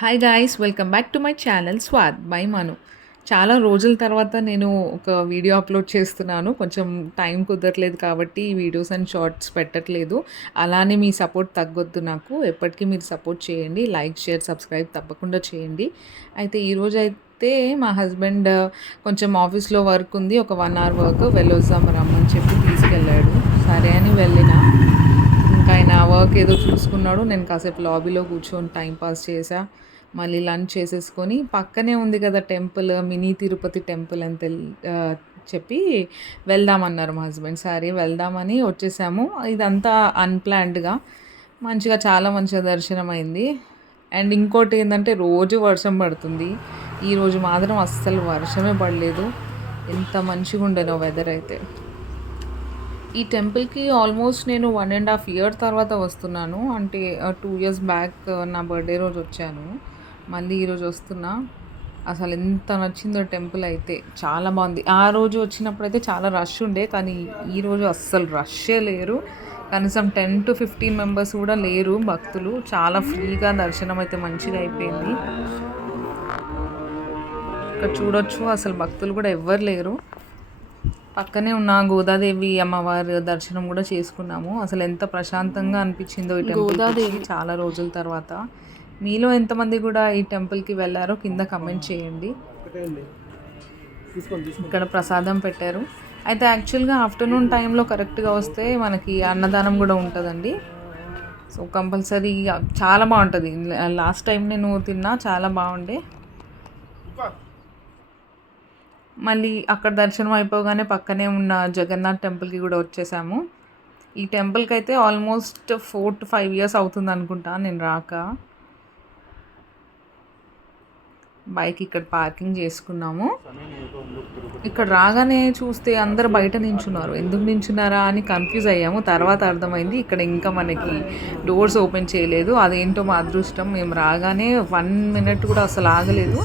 Hi guys, welcome back to my channel Swad by Manu. చాలా రోజుల తర్వాత నేను ఒక వీడియో అప్లోడ్ చేస్తున్నాను. కొంచెం టైం కుదరలేదు కాబట్టి ఈ వీడియోస్ అండ్ షార్ట్స్ పెట్టట్లేదు. అలానే మీ సపోర్ట్ తగ్గొద్దు నాకు. ఎప్పటికీ మీరు సపోర్ట్ చేయండి. లైక్, షేర్, సబ్స్క్రైబ్ తప్పకుండా చేయండి. అయితే ఈరోజైతే మా హస్బెండ్ కొంచెం ఆఫీస్లో వర్క్ ఉంది. ఒక 1 అవర్ వర్క్ వెళ్ళొద్దాం రమ్మని చెప్పి తీసుకెళ్ళాడు. సరే అని వెళ్ళిన. ఇంకా ఆయన వర్క్ ఏదో చూసుకున్నాడు. నేను కాసేపు లాబీలో కూర్చొని టైం పాస్ చేశా. మళ్ళీ లంచ్ చేసేసుకొని పక్కనే ఉంది కదా టెంపుల్, మినీ తిరుపతి టెంపుల్ అని చెప్పి వెళ్దామన్నారు మా హస్బెండ్. సరే వెళ్దామని వచ్చేసాము. ఇదంతా అన్‌ప్లాన్డ్‌గా మంచిగా, చాలా మంచిగా దర్శనం అయింది. అండ్ ఇంకోటి ఏందంటే రోజు వర్షం పడుతుంది. ఈరోజు మాత్రం అస్సలు వర్షమే పడలేదు. ఎంత మంచిగా ఉండేనో వెదర్ అయితే. ఈ టెంపుల్‌కి ఆల్మోస్ట్ నేను 1½ ఇయర్ తర్వాత వస్తున్నాను. అంటే 2 ఇయర్స్ బ్యాక్ నా బర్త్‌డే రోజు వచ్చాను. మళ్ళీ ఈరోజు వస్తున్నా. అసలు ఎంత నచ్చిందో టెంపుల్ అయితే. చాలా బాగుంది. ఆ రోజు వచ్చినప్పుడైతే చాలా రష్ ఉండే. కానీ ఈరోజు అస్సలు రష్షే లేరు. కనీసం 10-15 మెంబర్స్ కూడా లేరు భక్తులు. చాలా ఫ్రీగా దర్శనం అయితే మంచిగా అయిపోయింది. ఇక్కడ చూడొచ్చు, అసలు భక్తులు కూడా ఎవ్వరు లేరు. పక్కనే ఉన్న గోదాదేవి అమ్మవారి దర్శనం కూడా చేసుకున్నాము. అసలు ఎంత ప్రశాంతంగా అనిపించిందో ఈ టెంపుల్ చాలా రోజుల తర్వాత. మీలో ఎంతమంది కూడా ఈ టెంపుల్కి వెళ్ళారో కింద కమెంట్ చేయండి. ఇక్కడ ప్రసాదం పెట్టారు. అయితే యాక్చువల్గా ఆఫ్టర్నూన్ టైంలో కరెక్ట్గా వస్తే మనకి అన్నదానం కూడా ఉంటుందండి. సో కంపల్సరీ చాలా బాగుంటుంది. లాస్ట్ టైం నేను తిన్నా, చాలా బాగుండే. మళ్ళీ అక్కడ దర్శనం అయిపోగానే పక్కనే ఉన్న జగన్నాథ్ టెంపుల్కి కూడా వచ్చేసాము. ఈ టెంపుల్కి అయితే ఆల్మోస్ట్ 4-5 ఇయర్స్ అవుతుంది అనుకుంటా నేను రాక. బైక్ ఇక్కడ పార్కింగ్ చేసుకున్నాము. ఇక్కడ రాగానే చూస్తే అందరు బయట నించున్నారు. ఎందుకు నించున్నారా అని కన్ఫ్యూజ్ అయ్యాము. తర్వాత అర్థమైంది ఇక్కడ ఇంకా మనకి డోర్స్ ఓపెన్ చేయలేదు. అదేంటో మా అదృష్టం. మేము రాగానే 1 మినిట్ కూడా అసలు ఆగలేదు,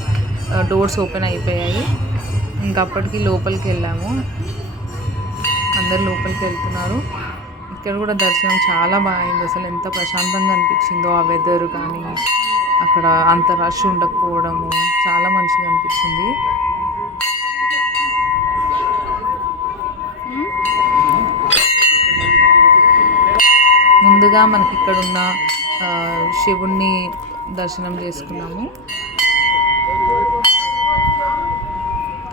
డోర్స్ ఓపెన్ అయిపోయాయి. ఇంకా అప్పటికి లోపలికి వెళ్ళాము. అందరు లోపలికి వెళ్తున్నారు. ఇక్కడ కూడా దర్శనం చాలా బాగుంది. అసలు ఎంత ప్రశాంతంగా అనిపించిందో. ఆ వెదర్ కానీ, అక్కడ అంత రష్ ఉండకపోవడము చాలా మంచిగా అనిపించింది. ముందుగా మనకి ఇక్కడ ఉన్న శివుణ్ణి దర్శనం చేసుకున్నాము.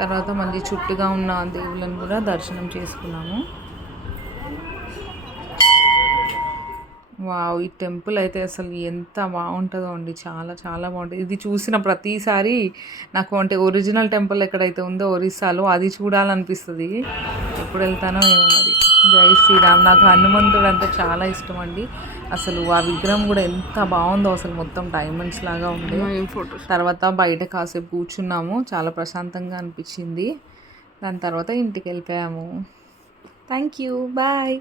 తర్వాత మళ్ళీ చుట్టుగా ఉన్న దేవుళ్ళను కూడా దర్శనం చేసుకున్నాము. వావ్! ఈ టెంపుల్ అయితే అసలు ఎంత బాగుంటుందో అండి. చాలా చాలా బాగుంటుంది. ఇది చూసిన ప్రతిసారి నాకు అంటే ఒరిజినల్ టెంపుల్ ఎక్కడైతే ఉందో ఒరిస్సాలో అది చూడాలనిపిస్తుంది. ఎప్పుడు వెళ్తానో ఏమో మరి. జై శ్రీరామ్. నాకు హనుమంతుడు అంటే చాలా ఇష్టం అండి. అసలు ఆ విగ్రహం కూడా ఎంత బాగుందో. అసలు మొత్తం డైమండ్స్ లాగా ఉండే. తర్వాత బయట కాసేపు కూర్చున్నాము. చాలా ప్రశాంతంగా అనిపించింది. దాని తర్వాత ఇంటికి వెళ్ళిపోయాము. Thank you. బాయ్.